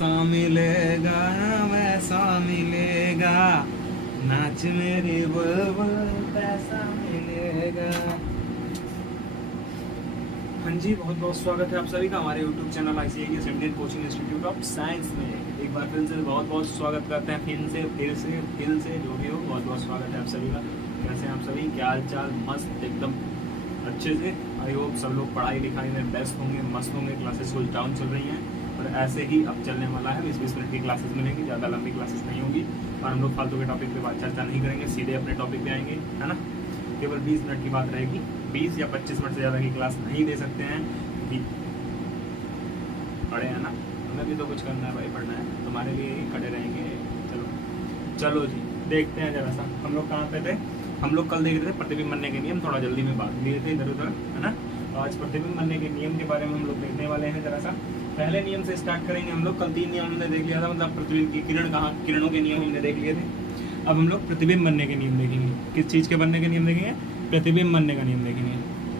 जैसा मिलेगा वैसा मिलेगा, नाच मेरी बुलबुल पैसा मिलेगा। हाँ जी, बहुत बहुत स्वागत है आप सभी का हमारे YouTube channel ICAS Indian coaching institute of science में। एक बार फिर से बहुत बहुत स्वागत करते हैं, फिर से जो भी हो बहुत बहुत स्वागत है आप सभी का। कैसे हैं आप सभी, क्या हाल चाल? मस्त एकदम अच्छे से। आई होप सब लोग पढ़ाई लिखाई में बेस्ट होंगे, मस्त होंगे। क्लासेस फुल डाउन चल रही हैं और ऐसे ही अब चलने वाला है। 20-20 मिनट की क्लासेस मिलेंगी, ज़्यादा लंबी क्लासेस नहीं होगी और हम लोग फालतू के टॉपिक पे बात चर्चा नहीं करेंगे, सीधे अपने टॉपिक पे आएंगे, है ना। केवल 20 मिनट की बात रहेगी, 20 या 25 मिनट से ज़्यादा की क्लास नहीं दे सकते हैं क्योंकि पढ़े हैं ना, हमें भी तो कुछ करना है भाई, पढ़ना है, तुम्हारे लिए ही खड़े रहेंगे। चलो जी, देखते हैं जरा सा हम लोग कहाँ पे थे। हम लोग कल देख रहे थे प्रतिबिंब बनने के नियम, थोड़ा जल्दी में बात लिए थे इधर उधर, है ना। तो आज प्रतिबिंब बनने के नियम के बारे में हम लोग देखने वाले हैं। जरा सा पहले नियम से स्टार्ट करेंगे हम लोग। कल 3 नियम हमने देख लिया था, मतलब प्रतिबिंब की किरणों के नियम हमने देख लिए थे। अब हम लोग प्रतिबिंब बनने के नियम देखेंगे। किस चीज़ के बनने के नियम देखेंगे? प्रतिबिंब बनने का नियम देखेंगे।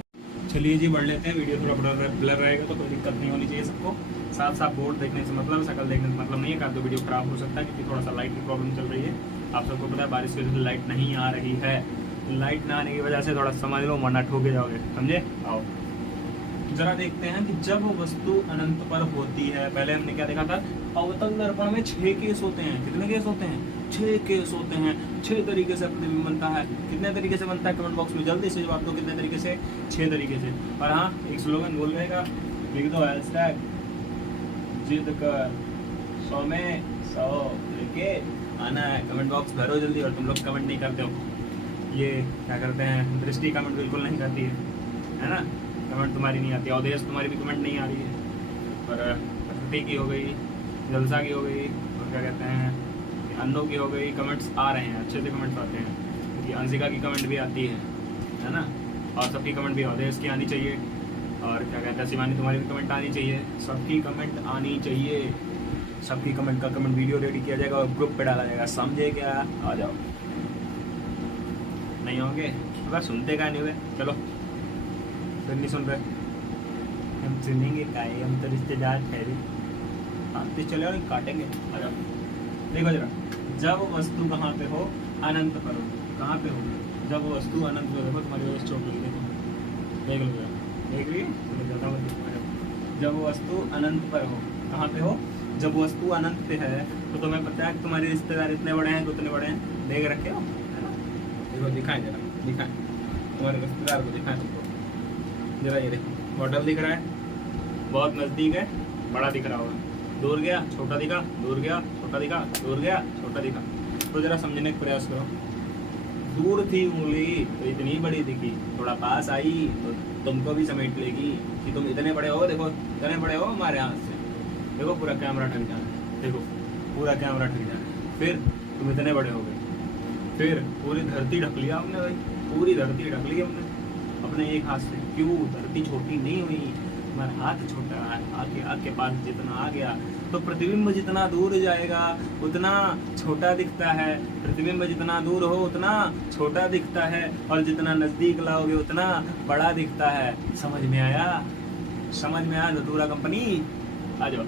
चलिए जी, बढ़ लेते हैं। वीडियो थोड़ा ब्लर रहेगा तो कोई दिक्कत नहीं होनी चाहिए सबको। साफ साफ बोर्ड देखने से मतलब, शकल देखने से मतलब नहीं है। तो वीडियो खराब हो सकता है क्योंकि थोड़ा सा लाइट की प्रॉब्लम चल रही है। आप सबको पता है बारिश की वजह से लाइट नहीं आ रही है। लाइट ना आने की वजह से थोड़ा समझ लो वरना ठोके जाओगे, समझे। आओ जरा देखते हैं कि जब वस्तु अनंत पर होती है। पहले हमने क्या देखा था? अवतल दर्पण में 6 केस होते हैं। कितने केस होते हैं? 6 केस होते हैं। 6 तरीके से प्रतिबिंब बनता है। कितने तरीके से बनता है कमेंट बॉक्स में जल्दी से जवाब दो, कितने तरीके से? 6 तरीके से। और हाँ, एक स्लोगन बोल रहेगा, लिख दो हैशटैग जिद कर 100 में 100 लेके आना है। कमेंट बॉक्स भरो जल्दी। और तुम लोग कमेंट नहीं करते हो, ये क्या करते हैं, दृष्टि कमेंट बिल्कुल नहीं करती है ना। कमेंट तुम्हारी नहीं आती, अवधेश तुम्हारी भी कमेंट नहीं आ रही है। पर प्रकृति की हो गई, जलसा की हो गई, और क्या कहते हैं, अन्नों की हो गई। कमेंट्स आ रहे हैं, अच्छे से कमेंट्स आते हैं क्योंकि अंशिका की कमेंट भी आती है ना। और सबकी कमेंट भी अवधेश की आनी चाहिए। और क्या कहते हैं, शिवानी तुम्हारी भी कमेंट आनी चाहिए। सबकी कमेंट आनी चाहिए। सबकी कमेंट का कमेंट वीडियो रेडी किया जाएगा और ग्रुप पे डाला जाएगा, समझे क्या? आ जाओ। नहीं होंगे अगर सुनते का नहीं हुए, चलो फिर नहीं सुन रहे, हम सुनेंगे का, हम तो रिश्तेदार ठहरे। हाँ तो चले और काटेंगे। आ जाओ, देखो जरा, जब वस्तु कहाँ पे हो? अनंत पर हो। कहाँ पे हो? जब वस्तु अनंत पे। देखो तुम्हारी वस्तु चौक लगी, देखो देख लो जरा, देख ली। जब वस्तु अनंत पर हो, कहाँ पे हो? जब वस्तु अनंत पे है तो तुम्हें पता है कि तुम्हारे रिश्तेदार इतने बड़े हैं, कितने बड़े हैं, देख रखे हो, है ना। देखो दिखाएं जरा, दिखाएं तुम्हारे रिश्तेदार को, दिखाएं तुमको जरा। ये देखो, बॉटल दिख रहा है, बहुत नजदीक है, बड़ा दिख रहा होगा। दूर गया छोटा दिखा, दूर गया छोटा दिखा, दूर गया छोटा दिखा। तो जरा समझने का प्रयास करो। दूर थी उंगली तो इतनी बड़ी दिखी, थोड़ा पास आई तो तुमको भी समेट लेगी कि तुम इतने बड़े हो। देखो इतने बड़े हो हमारे हाथ से। देखो पूरा कैमरा ठग जाना है, देखो पूरा कैमरा ठग जाना है। फिर तुम इतने बड़े हो गए, फिर पूरी धरती ढक लिया हमने भाई, पूरी धरती ढक ली हमने अपने एक हाथ से। क्यों? धरती छोटी नहीं हुई, हमारा हाथ छोटा है। आगे पास जितना आ गया तो प्रतिबिंब जितना दूर जाएगा उतना छोटा दिखता है। प्रतिबिंब जितना दूर हो उतना छोटा दिखता है और जितना नजदीक लाओगे उतना बड़ा दिखता है। समझ में आया? समझ में आया? नटूरा कंपनी आ जाओ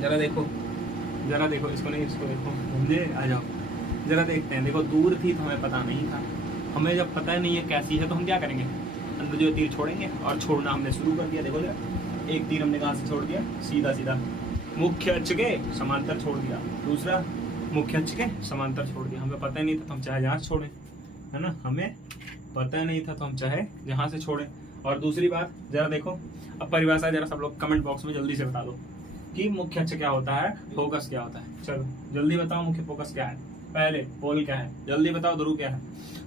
जरा, देखो जरा, देखो इसको नहीं, इसको देखो, समझे? आ जाओ जरा देखते हैं। देखो दूर थी तो हमें पता नहीं था। हमें जब पता नहीं है कैसी है तो हम क्या करेंगे? अंदर जो तीर छोड़ेंगे और छोड़ना हमने शुरू कर दिया। देखो जरा, एक तीर हमने कहाँ से छोड़ दिया? सीधा सीधा मुख्य अक्ष के समांतर छोड़ दिया। दूसरा मुख्य अक्ष के समांतर छोड़ दिया। हमें पता नहीं था तो हम चाहे जहाँ से छोड़ें, है ना। हमें पता नहीं था तो हम चाहे जहाँ से छोड़ें। और दूसरी बात जरा देखो, अब परिभाषा जरा सब लोग कमेंट बॉक्स में जल्दी से बता दो कि मुख्य अक्ष क्या होता है, फोकस क्या होता है। चलो जल्दी बताओ, मुख्य फोकस क्या है? पहले पोल क्या है? जल्दी बताओ। ध्रुव क्या है?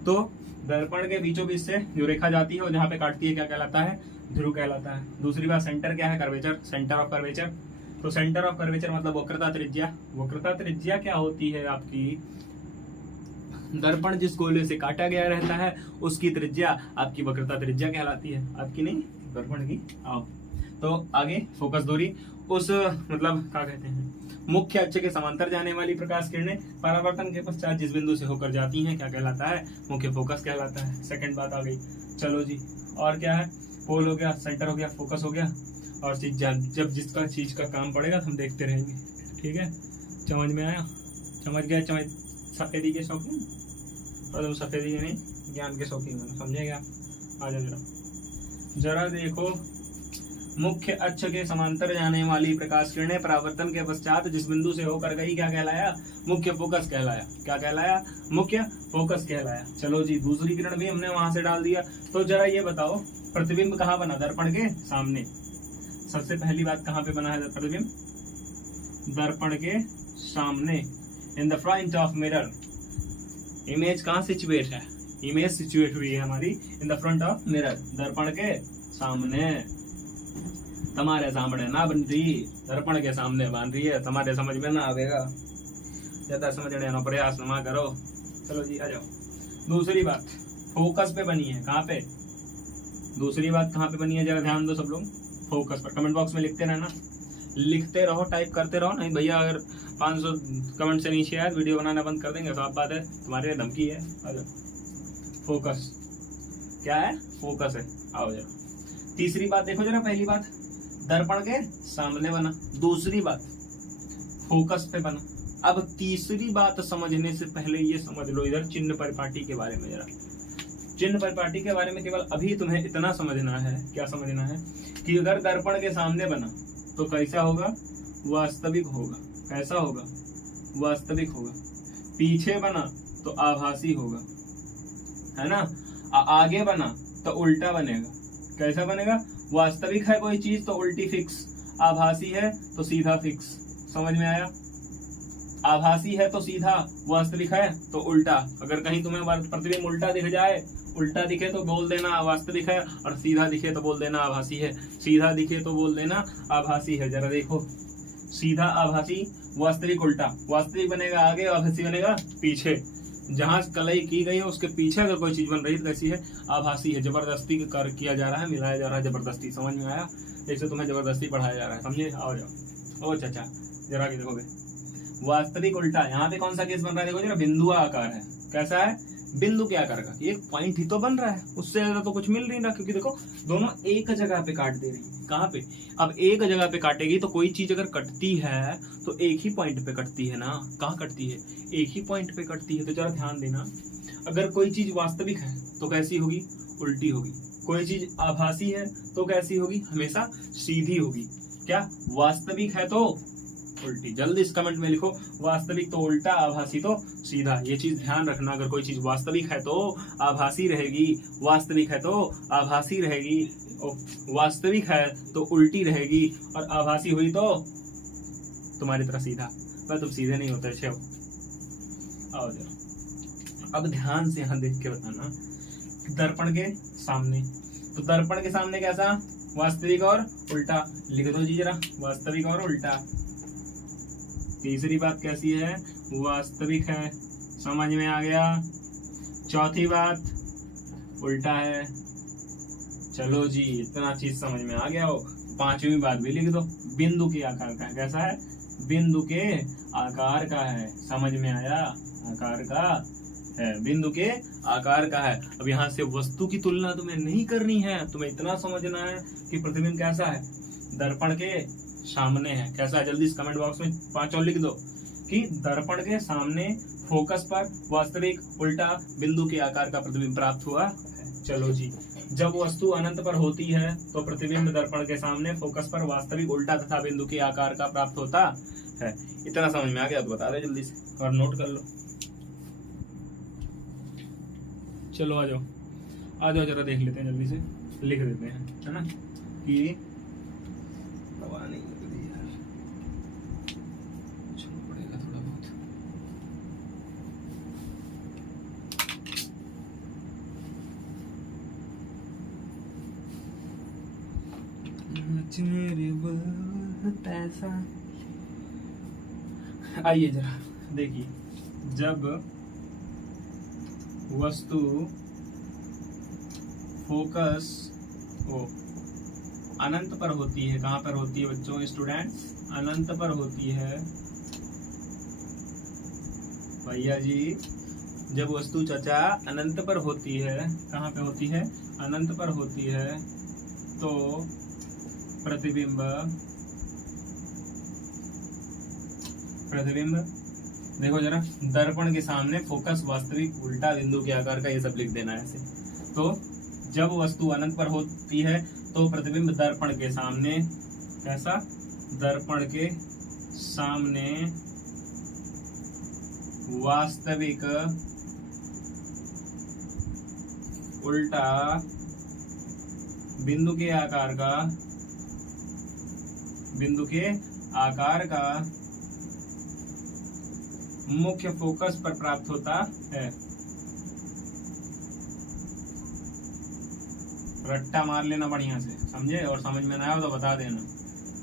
तो दर्पण के बीचों बीच से जो रेखा जाती है और जहाँ पे काटती है क्या कहलाता है? ध्रुव कहलाता है। दूसरी बात, सेंटर क्या है? Curvature, centre of curvature. तो सेंटर ऑफ कर्वेचर मतलब वक्रता त्रिज्या। वक्रता त्रिज्या क्या होती है आपकी? दर्पण जिस गोले से काटा गया रहता है उसकी त्रिज्या आपकी वक्रता त्रिज्या कहलाती है। आपकी नहीं, दर्पण की। आओ तो आगे, फोकस दूरी उस मतलब क्या कहते हैं, मुख्य अक्ष के समांतर जाने वाली प्रकाश किरणें परावर्तन के पश्चात जिस बिंदु से होकर जाती हैं क्या कहलाता है? मुख्य फोकस कहलाता है। सेकंड बात आ गई। चलो जी, और क्या है? पोल हो गया, सेंटर हो गया, फोकस हो गया। और जब जिसका चीज का काम पड़ेगा तो हम देखते रहेंगे। ठीक है, समझ में आया? समझ गया? सफेदी के शौकीन और तुम सफेदी के नहीं, ज्ञान के शौकीन हो, समझेगा? आ जाओ जरा देखो, मुख्य अक्ष के समांतर जाने वाली प्रकाश किरणें परावर्तन के पश्चात जिस बिंदु से होकर गई क्या कहलाया? मुख्य फोकस कहलाया। क्या कहलाया? मुख्य फोकस कहलाया। चलो जी, दूसरी किरण भी हमने वहां से डाल दिया। तो जरा ये बताओ, प्रतिबिंब कहाँ बना? दर्पण के सामने। सबसे पहली बात, कहाँ पे बना है प्रतिबिंब? दर्पण के सामने, in the front of mirror. Image कहाँ सिचुएट है? इमेज सिचुएट हुई है हमारी in the front of mirror, दर्पण के सामने। तुम्हारे सामने ना बन रही, दर्पण के सामने बन रही है। तुम्हारे समझ में ना आवेगा, ज्यादा समझने का प्रयास ना करो। चलो जी, आ जाओ। दूसरी बात फोकस पे बनी है। कहाँ पे? दूसरी बात कहाँ पे बनी है? जरा ध्यान दो सब लोग, फोकस पर। कमेंट बॉक्स में लिखते रहना, लिखते रहो, टाइप करते रहो। नहीं भैया, अगर 500 कमेंट से नीचे आए वीडियो बनाना बंद कर देंगे तो आप बात है, तुम्हारे धमकी है। आ जाओ, फोकस क्या है? फोकस है। आओ जरा। तीसरी बात देखो जरा, पहली बात दर्पण के सामने बना, दूसरी बात फोकस पे बना। अब तीसरी बात समझने से पहले ये समझ लो इधर चिन्ह परिपाटी के बारे में। जरा चिन्ह परिपाटी के बारे में केवल अभी तुम्हें इतना समझना है। क्या समझना है? कि अगर दर्पण के सामने बना तो कैसा होगा? वास्तविक होगा। कैसा होगा? वास्तविक होगा। पीछे बना तो आभासी होगा, है ना? आगे बना तो उल्टा बनेगा। कैसा बनेगा? वास्तविक है कोई चीज तो उल्टी फिक्स, आभासी है तो सीधा फिक्स। समझ में आया? आभासी है तो सीधा, वास्तविक है तो उल्टा। अगर कहीं तुम्हें प्रतिबिंब उल्टा दिख जाए, उल्टा दिखे तो बोल देना वास्तविक है, और सीधा दिखे तो बोल देना आभासी है। सीधा दिखे तो बोल देना आभासी है। जरा देखो, सीधा आभासी, वास्तविक उल्टा। वास्तविक बनेगा आगे, आभासी बनेगा पीछे। जहां कलई की गई है उसके पीछे अगर कोई चीज बन रही है तो कैसी है? आभासी है। जबरदस्ती कार्य किया जा रहा है, मिलाया जा रहा है, जबरदस्ती। समझ में आया? जैसे तुम्हें जबरदस्ती पढ़ाया जा रहा है, समझे? आओ जाओ। ओ चाचा, जरा आगे देखोगे, वास्तविक उल्टा। यहाँ पे कौन सा केस बन रहा है? देखो जरा, बिंदु आकार है। कैसा है? बिंदु के आकार का। एक पॉइंट ही तो बन रहा है, उससे ज्यादा तो कुछ मिल नहीं रहा, क्योंकि देखो दोनों एक जगह पे काट दे रही है। कहाँ पे? अब एक जगह पे काटेगी तो कोई चीज अगर कटती है तो एक ही पॉइंट पे कटती है ना। कहाँ कटती है? एक ही पॉइंट पे कटती है। तो जरा ध्यान देना, अगर कोई चीज वास्तविक है तो कैसी होगी? उल्टी होगी। कोई चीज आभासी है तो कैसी होगी? हमेशा सीधी होगी। क्या? वास्तविक है तो उल्टी। जल्दी इस कमेंट में लिखो, वास्तविक तो उल्टा, आभासी तो सीधा। ये चीज ध्यान रखना, अगर कोई चीज वास्तविक है तो आभासी रहेगी, वास्तविक है तो आभासी रहेगी, वास्तविक है तो उल्टी रहेगी, और आभासी हुई तो तुम्हारी तरह सीधा। पर तुम सीधे नहीं होते अच्छे हो। आओ जरा, अब ध्यान से यहाँ देख के बताना, दर्पण के सामने। तो दर्पण के सामने कैसा? वास्तविक और उल्टा। लिख दो जी जरा, वास्तविक और उल्टा। तीसरी बात कैसी है? वास्तविक है। समझ में आ गया? चौथी बात उल्टा है। चलो जी, इतना चीज समझ में आ गया हो। पांचवी बात भी लिख दो, बिंदु के आकार का है। कैसा है? बिंदु के आकार का है। समझ में आया? आकार का है, बिंदु के आकार का है। अब यहाँ से वस्तु की तुलना तुम्हें नहीं करनी है, तुम्हें इतना समझना है कि प्रतिबिंब कैसा है? दर्पण के सामने है। कैसा है? जल्दी इस कमेंट बॉक्स में 5 और लिख दो कि दर्पण के सामने फोकस पर वास्तविक उल्टा बिंदु के आकार का प्रतिबिंब प्राप्त हुआ है। चलो जी, जब वस्तु अनंत पर होती है तो प्रतिबिंब दर्पण के सामने फोकस पर वास्तविक उल्टा तथा बिंदु के आकार का प्राप्त होता है। इतना समझ में आ गया तो बता दे जल्दी से, और नोट कर लो। चलो आ जाओ, आ जाओ, जरा देख लेते हैं, जल्दी से लिख देते हैं, है ना? कि नहीं यार, चलना पड़ेगा थोड़ा बहुत। आइए जरा देखिए, जब वस्तु फोकस अनंत पर होती है, कहाँ पर होती है बच्चों, स्टूडेंट्स? अनंत पर होती है भैया जी। जब वस्तु चाचा अनंत पर होती है, कहाँ पे होती है? अनंत पर होती है, तो प्रतिबिंब प्रतिबिंब देखो जरा, दर्पण के सामने फोकस वास्तविक उल्टा बिंदु के आकार का, ये सब लिख देना है ऐसे। तो जब वस्तु अनंत पर होती है तो प्रतिबिंब दर्पण के सामने कैसा, दर्पण के सामने वास्तविक उल्टा बिंदु के आकार का मुख्य फोकस पर प्राप्त होता है। रट्टा मार लेना बढ़िया से, समझे? और समझ में ना आया तो बता देना।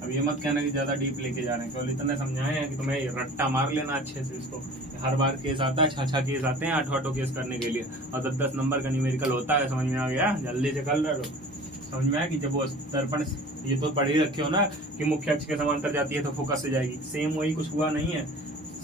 अब ये मत कहना कि ज्यादा डीप लेके जा रहे हैं, केवल इतना समझाए हैं कि तुम्हें रट्टा मार लेना अच्छे से इसको। हर बार केस आता है, 6 केस आते हैं 8 केस करने के लिए, और 10 नंबर का न्यूमेरिकल होता है। समझ में आ गया? जल्दी से कर लो। समझ में आया कि जब वो दर्पण, ये तो पढ़ ही रखे हो ना कि मुख्य अक्ष के समांतर जाती है तो फोकस से जाएगी। सेम वही कुछ हुआ नहीं है,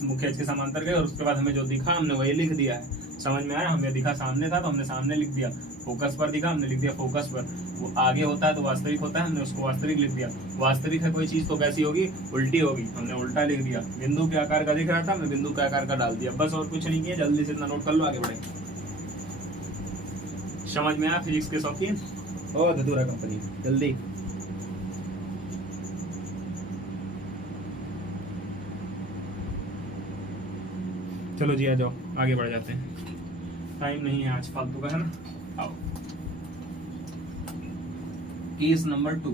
मुख्य अक्ष के समांतर गए और उसके बाद हमें जो दिखा हमने वही लिख दिया है। समझ में आया? हमें दिखा सामने था तो हमने सामने लिख दिया, फोकस पर दिखा हमने लिख दिया फोकस पर। वो आगे होता है तो वास्तविक होता है, हमने उसको वास्तविक लिख दिया। वास्तविक है कोई चीज तो कैसी होगी, उल्टी होगी, हमने उल्टा लिख दिया। बिंदु के आकार का दिख रहा था, हमने बिंदु के आकार का डाल दिया, बस और कुछ नहीं किया। जल्दी से इतना नोट कर लो, आगे बढ़े। समझ में आया फिजिक्स के शौकीन? और धतूरा कंपनी, जल्दी। चलो जी आ जाओ, आगे बढ़ जाते हैं, टाइम नहीं है आज फालतू का, है ना? आओ, केस नंबर 2,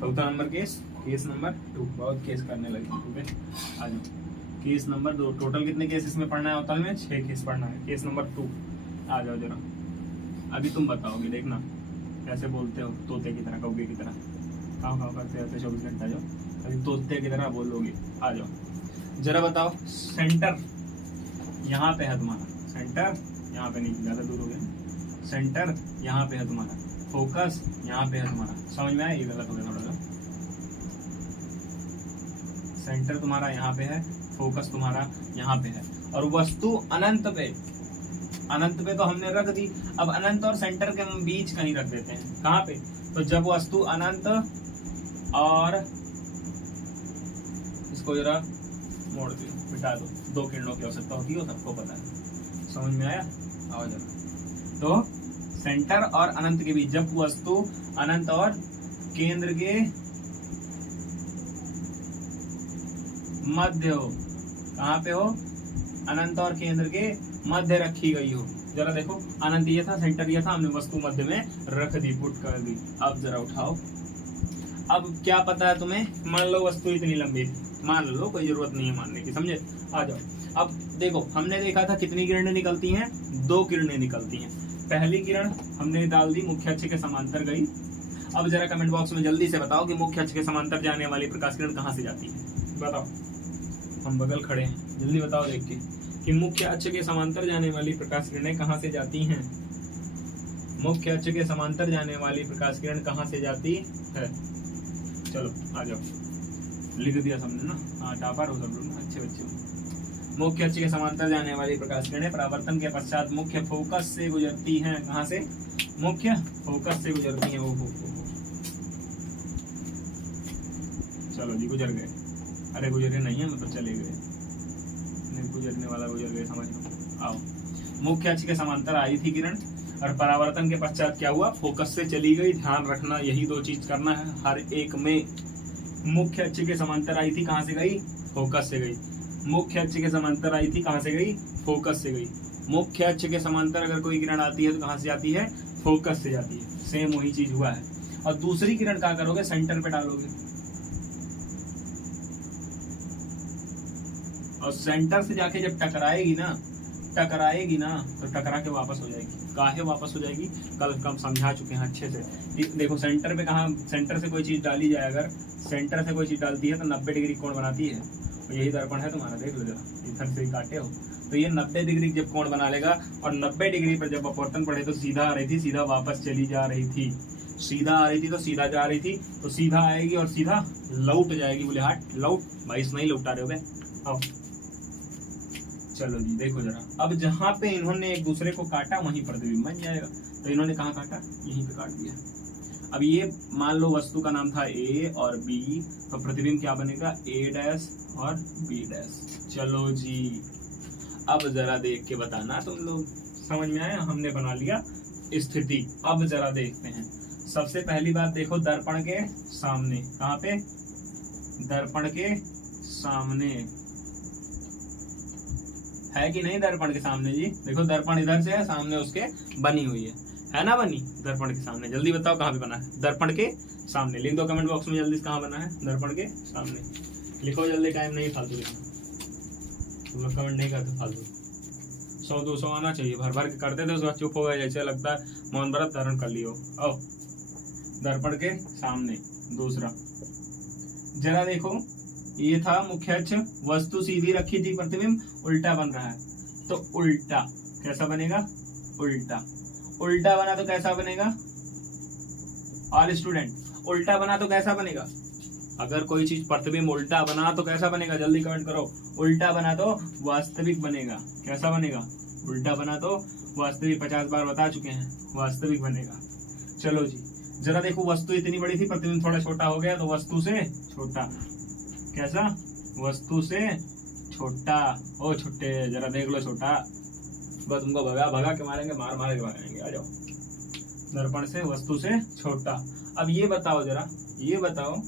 चौथा नंबर केस नंबर 2। बहुत केस करने लगे, ठीक है? आ जाओ, केस नंबर 2। टोटल कितने केस इसमें पढ़ना है होता है? 6 केस पढ़ना है। केस नंबर 2, आ जाओ जरा। अभी तुम बताओगे, देखना कैसे बोलते हो, तोते की तरह, कौवे की तरह। खाओ करते रहते 24 घंटा, जो अभी तोते की तरह बोलोगे। आ जाओ जरा बताओ, सेंटर यहाँ पे है तुम्हारा, सेंटर यहाँ पे नहीं, ज्यादा दूर हो गया। सेंटर यहाँ पे है तुम्हारा, फोकस यहाँ पे है तुम्हारा। समझ में आया? ये गलत हो गया थोड़ा सा। सेंटर तुम्हारा यहाँ पे है, फोकस तुम्हारा यहाँ पे है, और वस्तु अनंत पे तो हमने रख दी। अब अनंत और सेंटर के बीच कहीं रख देते हैं। कहाँ पे? तो जब वस्तु अनंत और, इसको जरा मोड़ दो, मिटा दो, 2 किरणों की आवश्यकता होती है, सबको पता है। समझ में आया? आओ जरा। तो सेंटर और अनंत के बीच, जब वस्तु अनंत और केंद्र के मध्य हो, कहाँ पे हो? अनंत और केंद्र के मध्य रखी गई हो। जरा देखो, अनंत ये था, सेंटर ये था, हमने वस्तु मध्य में रख दी, पुट कर दी। अब जरा उठाओ। अब क्या पता है तुम्हें? मान लो वस्तु इतनी लंबी, मान लो, कोई जरूरत नहीं है मानने की, समझे? आ जाओ। अब देखो, हमने देखा था कितनी किरणें निकलती हैं? 2 किरणें निकलती हैं। पहली किरण हमने डाल दी, मुख्य अक्ष के समांतर गई। अब जरा कमेंट बॉक्स में जल्दी से बताओ कि मुख्य अक्ष के समांतर जाने वाली प्रकाश किरण कहाँ से जाती है? बताओ, हम बगल खड़े हैं, जल्दी बताओ देख के कि मुख्य अक्ष के समांतर जाने वाली प्रकाश किरणें कहाँ से जाती हैं? मुख्य अक्ष के समांतर जाने वाली प्रकाश किरण कहाँ से जाती है? चलो आ जाओ, लिख दिया सबने ना? हाँ, टापर हो सब लोग ना, अच्छे बच्चे हो। मुख्य अक्ष के समांतर जाने वाली प्रकाश किरणें परावर्तन के पश्चात मुख्य फोकस से गुजरती हैं। कहाँ से? मुख्य फोकस से गुजरती हैं। वो चलो जी, गुजर गए। अरे गुजरे नहीं है, मतलब चले गए, नहीं गुजरने वाला गुजर गए, समझ लो। आओ, मुख्य अक्ष के समांतर आई थी किरण, और परावर्तन के पश्चात क्या हुआ? फोकस से चली गई। ध्यान रखना, यही 2 चीज करना है हर एक में। मुख्य अक्ष के समांतर आई थी, कहाँ से गई? फोकस से गई। मुख्य अक्ष के समांतर आई थी, कहाँ से गई? फोकस से गई। मुख्य अक्ष के समांतर अगर कोई किरण आती है तो कहाँ से जाती है? फोकस से जाती है। सेम वही चीज हुआ है। और दूसरी किरण क्या करोगे? सेंटर पे डालोगे, और सेंटर से जाके जब टकराएगी ना तो टकरा के वापस हो जाएगी। काहे वापस हो जाएगी? कल कम समझा चुके हैं अच्छे से। देखो, सेंटर पे कहाँ, सेंटर से कोई चीज डाली जाए, अगर सेंटर से कोई चीज डालती है तो 90 डिग्री कोण बनाती है। तो यही दर्पण है तुम्हारा, देख लो जरा, इधर से काटे हो तो ये 90 डिग्री जब कोण बना लेगा, और 90 डिग्री पर जब अपवर्तन पड़े तो सीधा आ रही थी, सीधा वापस चली जा रही थी। सीधा आ रही थी तो सीधा जा रही थी, तो सीधा आएगी और सीधा लौट जाएगी। बोले हट, लौट भाई, नहीं लौटा रहे हो। चलो जी देखो जरा, अब जहाँ पे इन्होंने एक दूसरे को काटा वहीं प्रतिबिंब बन जाएगा। तो इन्होंने कहाँ काटा? यहीं पे काट दिया। अब ये मान लो वस्तु का नाम था ए और बी, तो प्रतिबिंब क्या बनेगा, ए डैश और बी डैश। चलो जी, अब जरा देख के बताना तुम लोग, समझ में आया, हमने बना लिया स्थिति। अब जरा देखते हैं। सबसे पहली बात देखो, दर्पण के सामने, कहाँ पे, दर्पण के सामने है कि नहीं, दर्पण के सामने जी, देखो दर्पण इधर से है, सामने उसके बनी हुई है ना, बनी दर्पण के सामने। जल्दी बताओ कहाँ पे बना है, दर्पण के सामने। लिख दो कमेंट बॉक्स में जल्दी, कहाँ बना है, दर्पण के सामने। लिखो जल्दी, टाइम नहीं फालतू लिखना, तुम लोग कमेंट नहीं करते फालतू। 100-200 आना चाहिए, भर भर के करते थे, उसके बाद चुप हो गए, जैसे लगता है मौन व्रत धारण कर लियो। आओ, दर्पण के सामने। दूसरा जरा देखो, ये था मुख्य अक्ष, वस्तु सीधी रखी थी, प्रतिबिंब उल्टा बन रहा है, तो उल्टा कैसा बनेगा, उल्टा। उल्टा बना तो कैसा बनेगा, ऑल स्टूडेंट, उल्टा बना तो कैसा बनेगा, अगर कोई चीज प्रतिबिंब उल्टा बना तो कैसा बनेगा, जल्दी कमेंट करो। उल्टा बना तो वास्तविक बनेगा, कैसा बनेगा, उल्टा बना तो वास्तविक, 50 बार बता चुके हैं, वास्तविक बनेगा। चलो जी, जरा देखो, वस्तु इतनी बड़ी थी, प्रतिबिंब थोड़ा छोटा हो गया, तो वस्तु से छोटा, कैसा, वस्तु से छोटा। ओ छोटे, जरा देख लो छोटा, बस तुमको भगा भगा के मारेंगे, मार मार के मारेंगे। आ जाओ, दर्पण से वस्तु से छोटा। अब ये बताओ जरा, ये बताओ,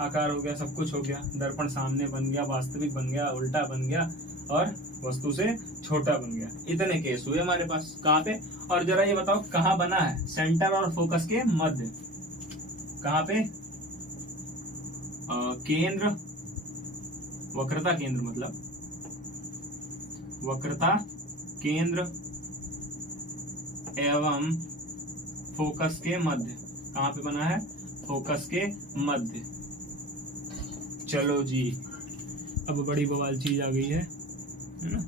आकार हो गया, सब कुछ हो गया, दर्पण सामने बन गया, वास्तविक बन गया, उल्टा बन गया और वस्तु से छोटा बन गया। इतने केस हुए हमारे पास, कहाँ पे। और जरा ये बताओ कहाँ बना है, सेंटर और फोकस के मध्य, कहाँ पे, केंद्र, वक्रता केंद्र, मतलब वक्रता केंद्र एवं फोकस के मध्य, कहाँ पे बना है, फोकस के मध्य। चलो जी, अब बड़ी बवाल चीज आ गई है ना,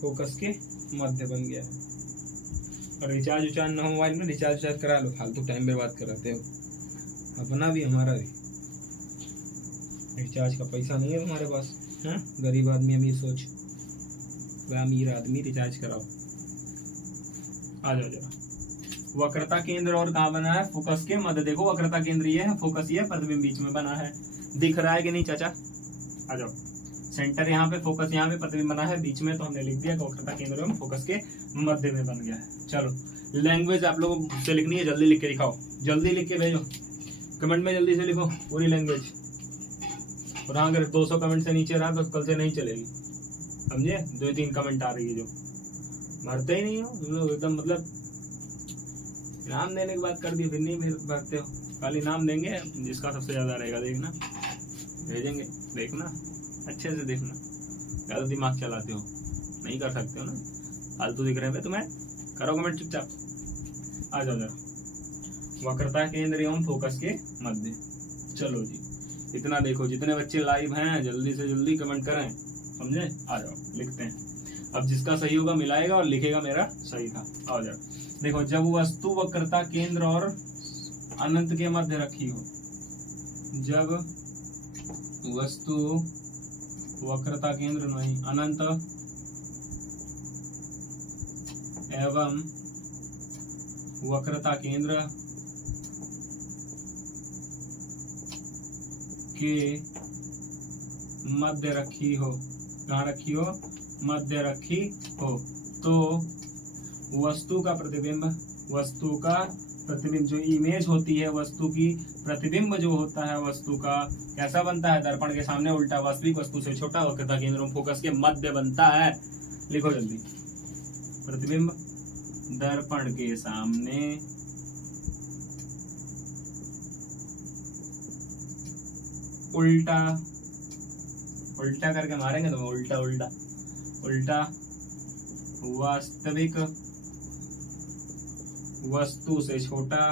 फोकस के मध्य बन गया। और रिचार्ज उचार्ज ना हो मोबाइल में, रिचार्ज उचार्ज करा लो, फालतू टाइम बर्बाद कराते हो, अपना भी हमारा भी। रिचार्ज का पैसा नहीं है हमारे पास, है, गरीब आदमी अमीर सोच, वह अमीर आदमी रिचार्ज कराओ। आ जाओ जरा, वक्रता केंद्र और कहाँ बना है, फोकस के मध्य। देखो वक्रता केंद्र ये है, फोकस ये, प्रतिबिंब बीच में बना है, दिख रहा है कि नहीं चाचा। आ जाओ, सेंटर यहाँ पे, फोकस यहाँ पे, प्रतिबिंब बना है बीच में, तो हमने लिख दिया कि वक्रता केंद्र एवं फोकस के मध्य में बन गया है। चलो, लैंग्वेज आप लोगों को खुद से लिखनी है, जल्दी लिख के दिखाओ, जल्दी लिख के भेजो कमेंट में, जल्दी से लिखो पूरी लैंग्वेज। और हाँ, अगर 200 कमेंट से नीचे रहा तो कल से नहीं चलेगी, समझे। 2-3 कमेंट आ रही है जो भरते ही नहीं हो तुम लोग, एकदम मतलब नाम देने की बात कर दी, फिर नहीं भरते हो। खाली नाम देंगे, जिसका सबसे ज्यादा रहेगा देखना, भेजेंगे, देखना अच्छे से देखना। ज्यादा दिमाग चलाते हो, नहीं कर सकते हो ना, फालतू दिख रहे हैं तुम्हें, करो कमेंट चुपचाप। आ जाओ जरा, वक्रता केंद्र एवं फोकस के मध्य। चलो जी, इतना देखो, जितने बच्चे लाइव हैं जल्दी से जल्दी कमेंट करें, समझे। आ जाओ, लिखते हैं। अब जिसका सही होगा मिलाएगा और लिखेगा मेरा सही था। आ जाओ, देखो, जब वस्तु वक्रता केंद्र और अनंत के मध्य रखी हो, जब वस्तु वक्रता केंद्र नहीं, अनंत एवं वक्रता केंद्र के मध्य रखी हो, कहाँ रखी हो, मध्य रखी हो, तो वस्तु का प्रतिबिंब, वस्तु का प्रतिबिंब जो इमेज होती है, वस्तु की प्रतिबिंब जो होता है वस्तु का, कैसा बनता है, दर्पण के सामने उल्टा, वास्तविक वस्तु से छोटा, वक्रता केंद्र फोकस के मध्य बनता है। लिखो जल्दी, प्रतिबिंब दर्पण के सामने उल्टा, उल्टा करके मारेंगे तो उल्टा उल्टा उल्टा, वास्तविक वस्तु से छोटा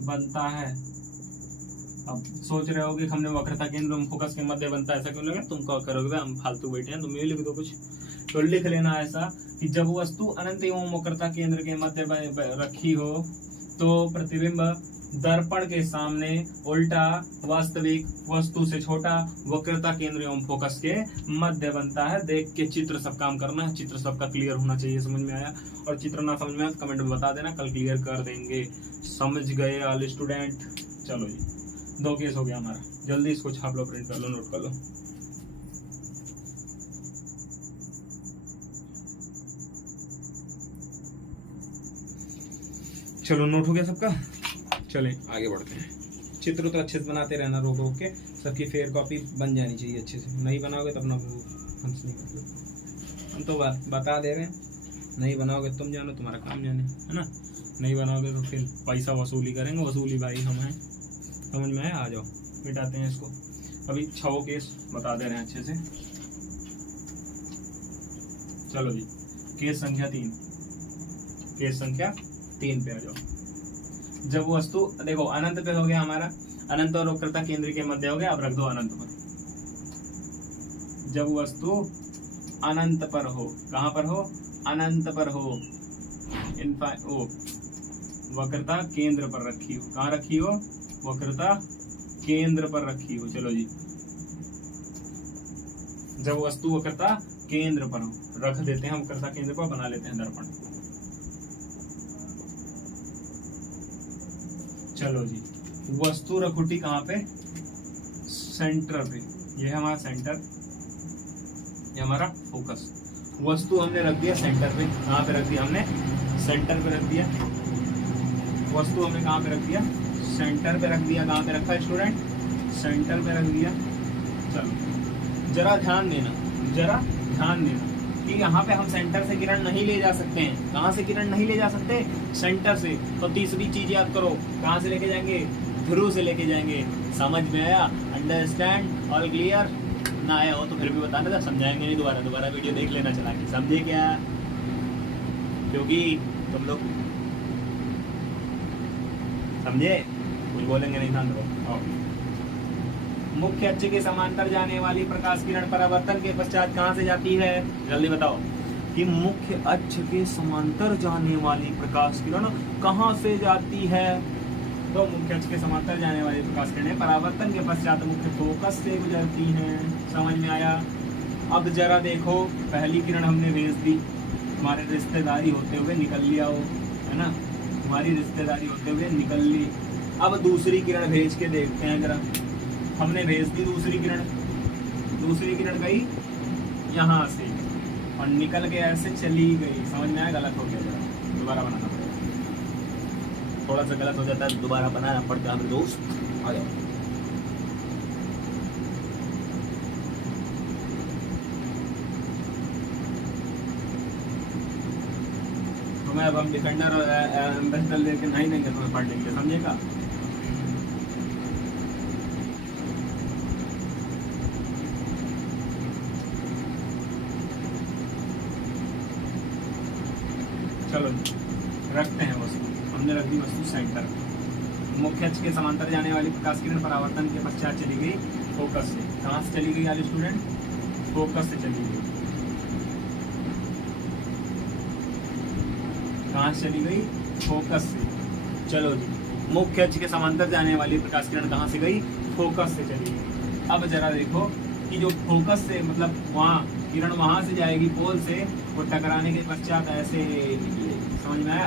बनता है। अब सोच रहे हो कि हमने वक्रता केंद्र फोकस के मध्य बनता है, ऐसा क्यों लगा, तुम क्या करोगे, हम फालतू बैठे हैं, तुम ये लिख दो कुछ। तो लिख लेना ऐसा कि जब वस्तु अनंत एवं वक्रता केंद्र के मध्य रखी हो, तो प्रतिबिंब दर्पण के सामने उल्टा वास्तविक वस्तु से छोटा वक्रता केंद्र एवं फोकस के मध्य बनता है। देख के चित्र सब काम करना है, चित्र सबका क्लियर होना चाहिए। समझ में आया? और चित्र ना समझ में आया कमेंट में बता देना, कल क्लियर कर देंगे। समझ गए ऑल स्टूडेंट? चलो जी, 2 केस हो गया हमारा। जल्दी इसको छाप लो, प्रिंट कर लो, नोट कर लो। चलो नोट हो गया सबका, चलें आगे बढ़ते हैं। चित्र तो अच्छे से बनाते रहना, रोक रोक के सबकी फेयर कॉपी बन जानी चाहिए अच्छे से। नहीं बनाओगे तो अपना हमसे नहीं मतलब, हम तो बता दे रहे हैं, नहीं बनाओगे तुम जानो, तुम्हारा काम जाने, है ना? नहीं बनाओगे तो फिर पैसा वसूली करेंगे, वसूली भाई हम हैं। समझ में आया? आ जाओ मिटाते हैं इसको। अभी 6 केस बता दे रहे हैं अच्छे से। चलो जी, केस संख्या 3, केस संख्या 3 पे आ जाओ। जब वस्तु देखो अनंत पे हो गया हमारा, अनंत और वक्रता केंद्र के मध्य हो गया। अब रख दो अनंत पर। जब वस्तु अनंत पर हो, कहां पर हो? अनंत पर हो, वक्रता केंद्र पर रखी हो। कहां रखी हो? वक्रता केंद्र पर रखी हो। चलो जी, जब वस्तु वक्रता केंद्र पर हो, रख देते हैं वक्रता केंद्र पर, बना लेते हैं दर्पण। चलो जी, वस्तु रखुटी कहाँ पे? सेंटर पे। ये है हमारा सेंटर, ये हमारा फोकस। वस्तु हमने रख दिया सेंटर पे। कहाँ पे रख दिया हमने? सेंटर पे रख दिया। वस्तु हमने कहाँ पे रख दिया? सेंटर पे रख दिया। कहाँ पे रखा है स्टूडेंट? सेंटर पे रख दिया। चलो जरा ध्यान देना, जरा ध्यान देना कि यहाँ पे हम सेंटर से किरण नहीं ले जा सकते हैं। कहाँ से किरण नहीं ले जा सकते? सेंटर से। तो तीसरी चीज याद करो, कहाँ से लेके जाएंगे? ध्रुव से लेके जाएंगे। समझ में आया? अंडरस्टैंड? All clear? ना आया हो तो फिर भी बताना था, समझाएंगे नहीं। दोबारा वीडियो देख लेना चला के, समझे क्या? क्योंकि तुम लोग समझे, कुछ बोलेंगे नहीं। ध्यान रखो। मुख्य अक्ष के समांतर जाने वाली प्रकाश किरण परावर्तन के पश्चात कहां से जाती है? जल्दी बताओ कि मुख्य अक्ष के समांतर जाने वाली प्रकाश किरण कहां से जाती है? तो मुख्य अक्ष के समांतर जाने वाली प्रकाश किरणें परावर्तन के पश्चात मुख्य फोकस से गुजरती हैं। समझ में आया? अब जरा देखो, पहली किरण हमने भेज दी, हमारे रिश्तेदारी होते हुए निकल लिया हो, है ना? हमारी रिश्तेदारी होते हुए निकल ली। अब दूसरी किरण भेज के देखते हैं जरा। हमने भेज दी दूसरी किरण, दूसरी किरण गई यहाँ से और निकल के ऐसे चली गई। समझ में आया? गलत हो गया, जरा दोबारा बनाना पड़ेगा। थोड़ा सा गलत हो जाता है, दोबारा बनाना पड़ता है। दोस्त आ जाओ। तुम्हें अब हम डिफेंडर और एम्बेसडर लेके नहीं देंगे, तुम्हें पढ़ लेंगे, समझेगा? चलो रखते हैं वस्तु। हमने रख दी वस्तु सेंटर। मुख्य अक्ष के समांतर जाने वाली प्रकाश किरण परावर्तन के पश्चात चली गई फोकस से। कहाँ से चली गई यार स्टूडेंट? फोकस से चली गई। कहाँ से चली गई? फोकस से। चलो जी, मुख्य अक्ष के समांतर जाने वाली प्रकाश किरण कहाँ से गई? फोकस से चली गई। अब जरा देखो कि जो फोकस से मतलब वहाँ किरण वहां से जाएगी पोल से, वो टकराने के पश्चात ऐसे, समझ में आया?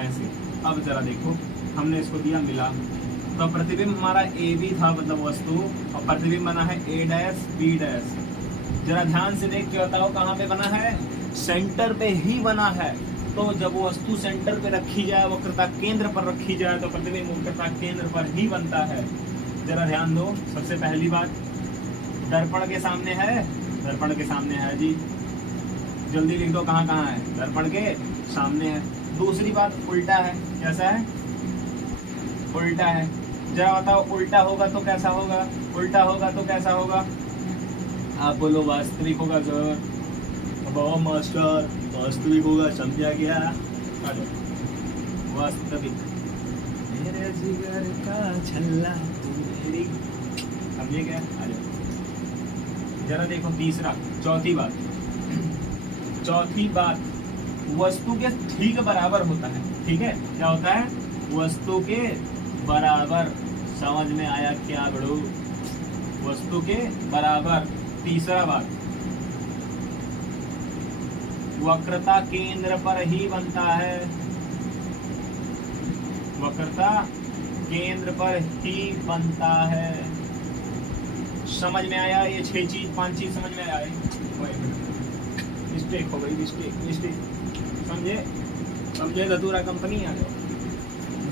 ऐसे। अब जरा देखो, हमने इसको दिया मिला, तो प्रतिबिंब हमारा ए बी था, मतलब वस्तु, और प्रतिबिंब बना है ए डैश बी डैश। जरा ध्यान से देख के बताओ कहाँ पे बना है? सेंटर पे ही बना है। तो जब वस्तु सेंटर पे रखी जाए, वक्रता केंद्र पर रखी जाए, तो प्रतिबिंब वक्रता केंद्र पर ही बनता है। जरा ध्यान दो। सबसे पहली बात, दर्पण के सामने है, दर्पण के सामने है जी, जल्दी लिख दो कहाँ कहाँ है? दर्पण के सामने है। दूसरी बात, उल्टा है। कैसा है? उल्टा है। जरा बताओ, उल्टा होगा तो कैसा होगा? उल्टा होगा तो कैसा होगा? आप बोलो वास्तविक होगा सर। अब मास्टर, वास्तविक होगा, समझा गया? वास्तविक। मेरे जिगर का छल्ला तू मेरी, समझे क्या? आ जाओ। जरा देखो तीसरा, चौथी बात, वस्तु के ठीक बराबर होता है। ठीक है? क्या होता है? वस्तु के बराबर। समझ में आया क्या बड़ो? वस्तु के बराबर। तीसरा बात, वक्रता केंद्र पर ही बनता है। वक्रता केंद्र पर ही बनता है। समझ में आया? ये 6 चीज 5 चीज समझ में आया? मिस्टेक हो गई, मिस्टेक समझे धतूरा कंपनी। आ जाओ।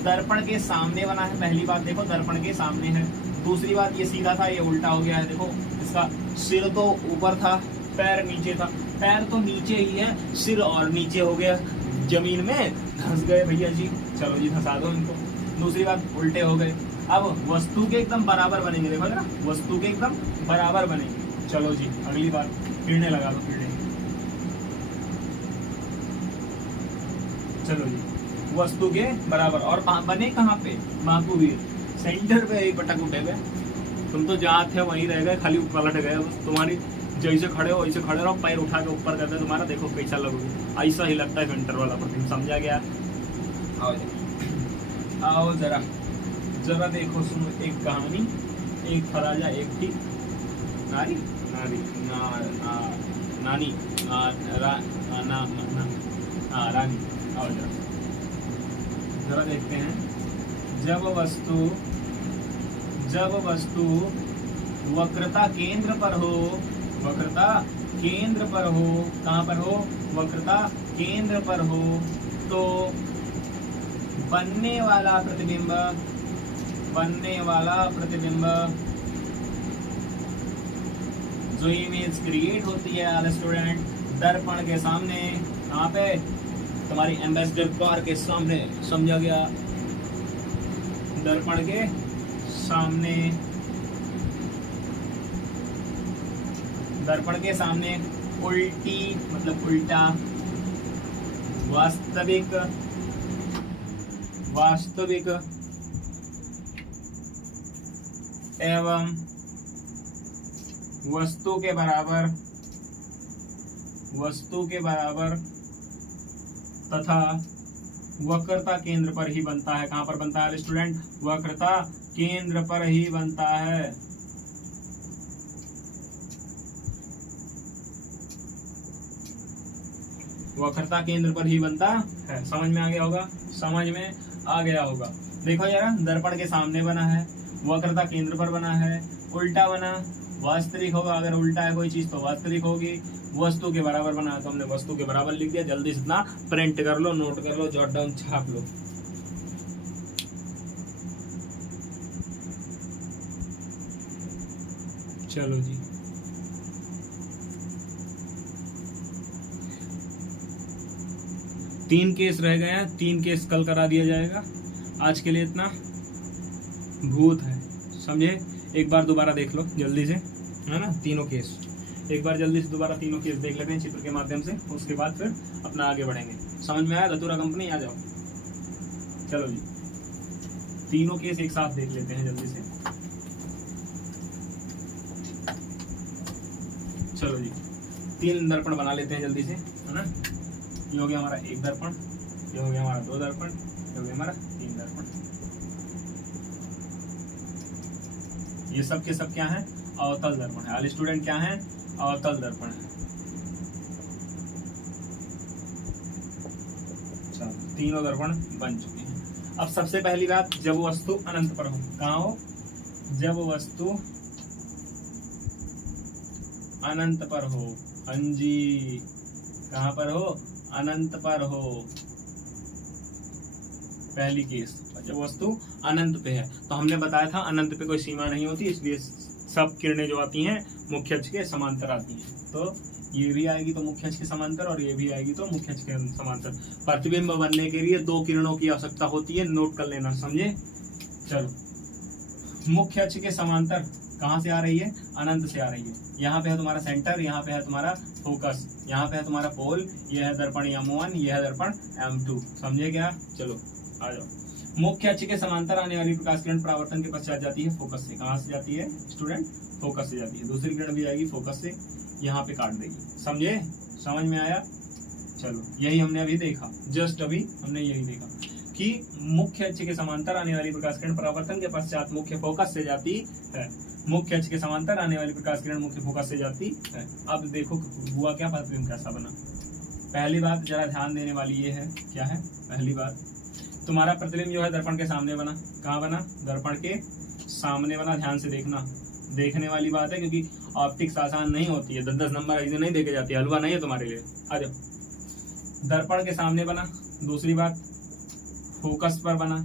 दर्पण के सामने बना है। पहली बात देखो, दर्पण के सामने है। दूसरी बात, ये सीधा था, ये उल्टा हो गया है। देखो, इसका सिर तो ऊपर था, पैर नीचे था। पैर तो नीचे ही है, सिर और नीचे हो गया, जमीन में धंस गए भैया जी। चलो जी, धंसा दो इनको। दूसरी बात, उल्टे हो गए। अब वस्तु के एकदम बराबर बनेंगे। देखो ना, वस्तु के एकदम बराबर बनेंगे। चलो जी, अगली बात, किरणें लगा दो, किरणें। चलो जी, वस्तु के बराबर। और बने कहाँ पे? महाकुबीर सेंटर पे ही पटक उठे गए। तुम तो जहाँ थे वहीं रह गए, खाली पलट गए। बस तुम्हारी जैसे खड़े हो वैसे खड़े रहो, पैर उठा के ऊपर करते तुम्हारा देखो कैसा लगोगे। ऐसा ही लगता है सेंटर वाला प्रतिबिंब। समझा गया? आओ जरा जरा देखो, सुनो एक कहानी। एक था राजा, एक थी नारी। नारी नानी रानी। आओ जरा देखते हैं। जब वस्तु वक्रता केंद्र पर हो, वक्रता केंद्र पर हो, कहाँ पर हो? वक्रता केंद्र पर हो, तो बनने वाला प्रतिबिंब जो इमेज क्रिएट होती है ऑल स्टूडेंट, दर्पण के सामने। कहाँ पे? तुम्हारी एम्बेसडर कार के सामने। समझा गया? दर्पण के सामने। दर्पण के सामने उल्टी मतलब उल्टा, वास्तविक एवं वस्तु के बराबर तथा वक्रता केंद्र पर ही बनता है। कहां पर बनता है स्टूडेंट? वक्रता केंद्र पर ही बनता है। वक्रता केंद्र पर ही बनता है। समझ में आ गया होगा? समझ में आ गया होगा। देखो जरा, दर्पण के सामने बना है, वक्रता केंद्र पर बना है, उल्टा बना, वास्तविक होगा। अगर उल्टा है कोई चीज तो वास्तविक होगी। वस्तु के बराबर बना है तो हमने वस्तु के बराबर लिख दिया। जल्दी से इतना प्रिंट कर लो, नोट कर लो, जॉट डाउन छाप लो। चलो जी, तीन केस रह गए हैं। 3 केस कल करा दिया जाएगा। आज के लिए इतना भूत है, समझे? एक बार दोबारा देख लो जल्दी से, है ना? तीनों केस एक बार जल्दी से दोबारा तीनों केस देख लेते हैं चित्र के माध्यम से। उसके बाद फिर अपना आगे बढ़ेंगे। समझ में आया? धतूरा कंपनी, आ जाओ। चलो जी, तीनों केस एक साथ देख लेते हैं जल्दी से। चलो जी, 3 दर्पण बना लेते हैं जल्दी से, है ना? ये हो गया हमारा 1 दर्पण, ये हो गया हमारा 2 दर्पण, ये हो गया हमारा 3 दर्पण। ये सब के सब क्या है? अवतल दर्पण है। ऑल स्टूडेंट क्या है? अवतल दर्पण है। चलो, तीनों दर्पण बन चुके हैं। अब सबसे पहली बात, जब वस्तु अनंत पर हो। कहाँ हो? जब वस्तु अनंत पर हो। हाँ जी, कहाँ पर हो? अनंत पर हो। पहली केस, जब वस्तु अनंत पे है। तो हमने बताया था अनंत पे कोई सीमा नहीं होती, इसलिए सब किरणें जो आती हैं मुख्य अक्ष के समांतर आती हैं। तो ये भी आएगी तो मुख्य अक्ष के समांतर, और ये भी आएगी तो मुख्य अक्ष के समांतर। प्रतिबिंब बनने के लिए 2 किरणों की आवश्यकता होती है, नोट कर लेना, समझे? चलो, मुख्य अक्ष के समांतर कहाँ से आ रही है? अनंत से आ रही है। यहाँ पे है तुम्हारा सेंटर, यहाँ पे है तुम्हारा फोकस, यहाँ पे है तुम्हारा पोल, यह है दर्पण M1, यह है दर्पण M2। समझे क्या? चलो आ जाओ। मुख्य अक्ष के समांतर आने वाली प्रकाश किरण परावर्तन के पश्चात जाती है फोकस से। कहाँ से जाती है स्टूडेंट? फोकस से जाती है। दूसरी किरण भी आएगी फोकस से, यहाँ पे काट देगी। समझे? समझ में आया? चलो, यही हमने अभी देखा, जस्ट अभी हमने यही देखा कि मुख्य अक्ष के समांतर आने वाली प्रकाश किरण परावर्तन के पश्चात मुख्य फोकस से जाती है। मुख्य अक्ष के समांतर आने वाली प्रकाश किरण मुख्य फोकस से जाती है। अब देखो हुआ क्या, प्रतिबिंब कैसा बना। पहली बात जरा ध्यान देने वाली ये है, क्या है पहली बात, तुम्हारा प्रतिबिंब जो है दर्पण के सामने बना। कहाँ बना? दर्पण के सामने बना। ध्यान से देखना, देखने वाली बात है, क्योंकि ऑप्टिक्स आसान नहीं होती है, 10-10 नंबर ऐसे नहीं देखे जाती है, हलवा नहीं है तुम्हारे लिए। आ जाओ, दर्पण के सामने बना। दूसरी बात, फोकस पर बना।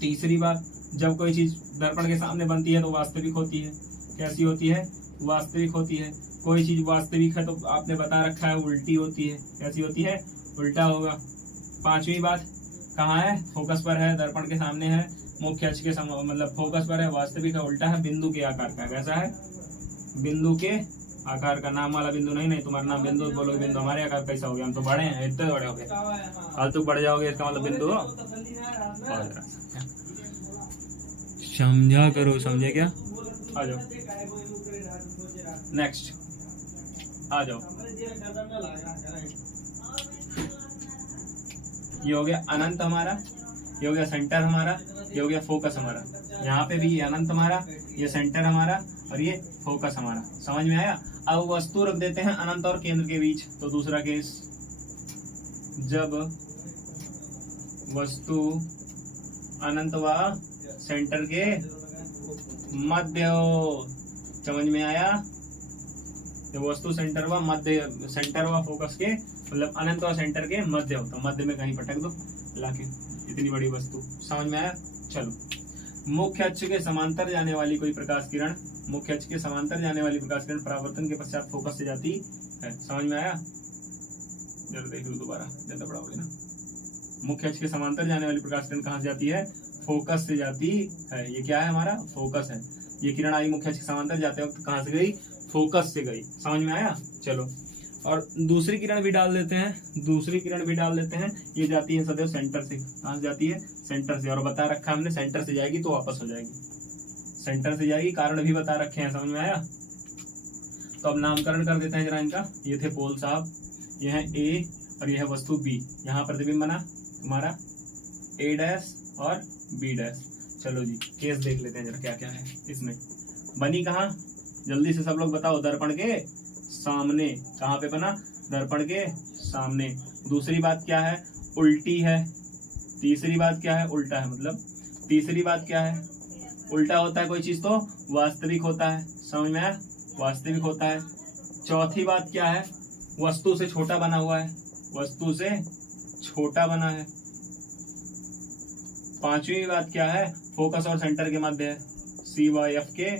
तीसरी बात, जब कोई चीज दर्पण के सामने बनती है तो वास्तविक होती है। कैसी होती है? वास्तविक होती है। कोई चीज वास्तविक है तो आपने बता रखा है उल्टी होती है। कैसी होती है? उल्टा होगा। पांचवी बात, कहाँ है? फोकस पर है, दर्पण के सामने है, मुख्य अक्ष के मतलब फोकस पर है, वास्तविक है, उल्टा है, बिंदु के आकार का। कैसा है? बिंदु के आकार का। नाम वाला बिंदु नहीं, तुम्हारा नाम बिंदु बोलोगे, बिंदु हमारे आकार कैसा हो गया? हम तो बड़े हैं, इतने बड़े हो गए, फालतू बढ़ जाओगे, इसका मतलब बिंदु हो। समझा करो, समझे क्या? आ जाओ नेक्स्ट, आ जाओ। ये हो गया अनंत हमारा, ये हो गया सेंटर हमारा, ये हो गया फोकस हमारा। यहाँ पे भी ये अनंत हमारा, ये सेंटर हमारा और ये फोकस हमारा। समझ में आया? अब वस्तु रख देते हैं अनंत और केंद्र के बीच। तो दूसरा केस, जब वस्तु अनंत व सेंटर के मध्य हो। समझ में आया? जब वस्तु सेंटर व मध्य, सेंटर व फोकस के मतलब अनंत और सेंटर के मध्य हो, तो मध्य में कहीं पटक दो लाके, इतनी बड़ी वस्तु। समझ में आया? चलो, मुख्य अक्ष के समांतर जाने वाली कोई प्रकाश किरण, मुख्य अक्ष के समांतर जाने वाली प्रकाश किरण परावर्तन के पश्चात फोकस से जाती है। समझ में आया? जरा देख लो दोबारा, ज्यादा बड़ा हो गया ना। मुख्य अक्ष के समांतर जाने वाली प्रकाश किरण कहाँ से जाती है? फोकस से जाती है। ये क्या है? हमारा फोकस है। ये किरण आई मुख्य अक्ष के समांतर जाते वक्त कहाँ से गई? फोकस से गई। समझ में आया? चलो, और दूसरी किरण भी डाल देते हैं, दूसरी किरण भी डाल देते हैं। ये जाती है सदैव सेंटर से। कहाँ से जाती है? सेंटर से। और बता रखा हमने सेंटर से जाएगी तो वापस हो जाएगी, सेंटर से जाएगी, कारण भी बता रखे हैं। समझ में आया? तो अब नामकरण कर देते हैं जरा इनका। ये थे पोल साहब, ये है ए और ये है वस्तु बी। यहाँ प्रतिबिंब बना तुम्हारा ए डैश और बी डैश। चलो जी, केस देख लेते हैं जरा क्या क्या है इसमें। बनी कहाँ? जल्दी से सब लोग बताओ। दर्पण के सामने। कहाँ पे बना? दर्पण के सामने। दूसरी बात क्या है? उल्टी है। तीसरी बात क्या है? उल्टा है। मतलब तीसरी बात क्या है? उल्टा होता है कोई चीज तो वास्तविक होता है। समझ में आया? वास्तविक होता है। चौथी बात क्या है? वस्तु से छोटा बना हुआ है, वस्तु से छोटा बना है। पांचवी बात क्या है? फोकस और सेंटर के मध्य है, सी व एफ के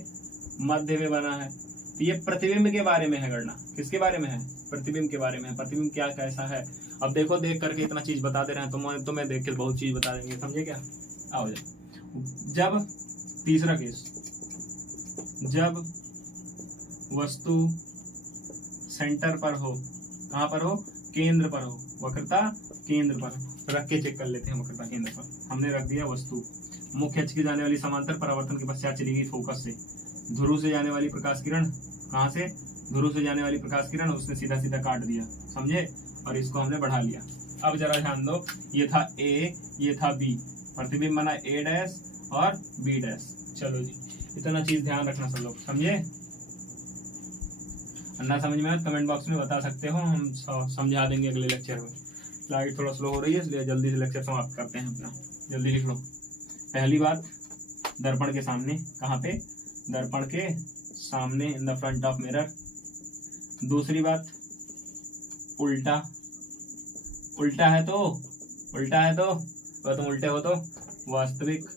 मध्य में बना है। तो ये प्रतिबिंब के बारे में है गणना। किसके बारे में है? प्रतिबिंब के बारे में है। प्रतिबिंब क्या कैसा है? अब देखो, देख करके इतना चीज बता दे रहे हैं, तुम्हें देख के बहुत चीज बता देंगे। समझे क्या? आओ जाओ। जब तीसरा केस, जब वस्तु सेंटर पर हो, कहाँ पर हो? केंद्र पर हो, वक्रता केंद्र पर। रख के चेक कर लेते हैं वक्रता केंद्र पर। हमने रख दिया वस्तु मुख्य अक्ष की जाने वाली समांतर परावर्तन के पश्चात चली गई फोकस से। ध्रुव से जाने वाली प्रकाश किरण, कहाँ से? ध्रुव से जाने वाली प्रकाश किरण, उसने सीधा सीधा काट दिया। समझे? और इसको हमने बढ़ा लिया। अब जरा ध्यान दो, ये था ए, ये था बी, प्रतिबिंब बना ए डैश और बी डैश। चलो जी, इतना चीज ध्यान रखना सब लोग। समझे? ना समझ में आए कमेंट बॉक्स में बता सकते हो, हम समझा देंगे अगले लेक्चर में। स्लाइड थोड़ा स्लो हो रही है, इसलिए जल्दी से लेक्चर समाप्त करते हैं अपना। जल्दी लिख लो। पहली बात, दर्पण के सामने। कहाँ पे? दर्पण के सामने, in the front of mirror. दूसरी बात, उल्टा। उल्टा है तो, उल्टा है तो वह तुम उल्टे हो तो वास्तविक।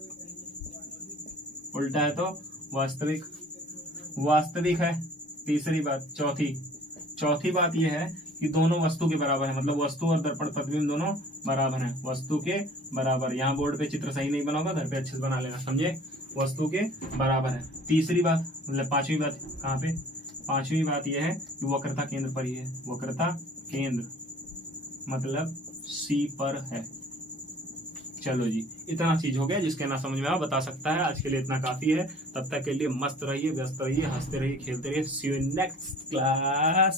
उल्टा है तो वास्तविक, वास्तविक है। तीसरी बात, चौथी बात यह है कि दोनों वस्तु के बराबर है। मतलब वस्तु और दर्पण प्रतिबिंब दोनों बराबर हैं, वस्तु के बराबर। यहाँ बोर्ड पे चित्र सही नहीं बना होगा, घर पे अच्छे से बना लेना। समझे? वस्तु के बराबर है। तीसरी बात मतलब पांचवी बात, कहाँ पे? पांचवी बात यह है कि वक्रता केंद्र पर ही है। वक्रता केंद्र मतलब सी पर है। चलो जी, इतना चीज हो गया। जिसके ना समझ में आ बता सकता है। आज के लिए इतना काफी है। तब तक के लिए मस्त रहिए, व्यस्त रहिए, हंसते रहिए, खेलते रहिए। सी यू इन नेक्स्ट क्लास।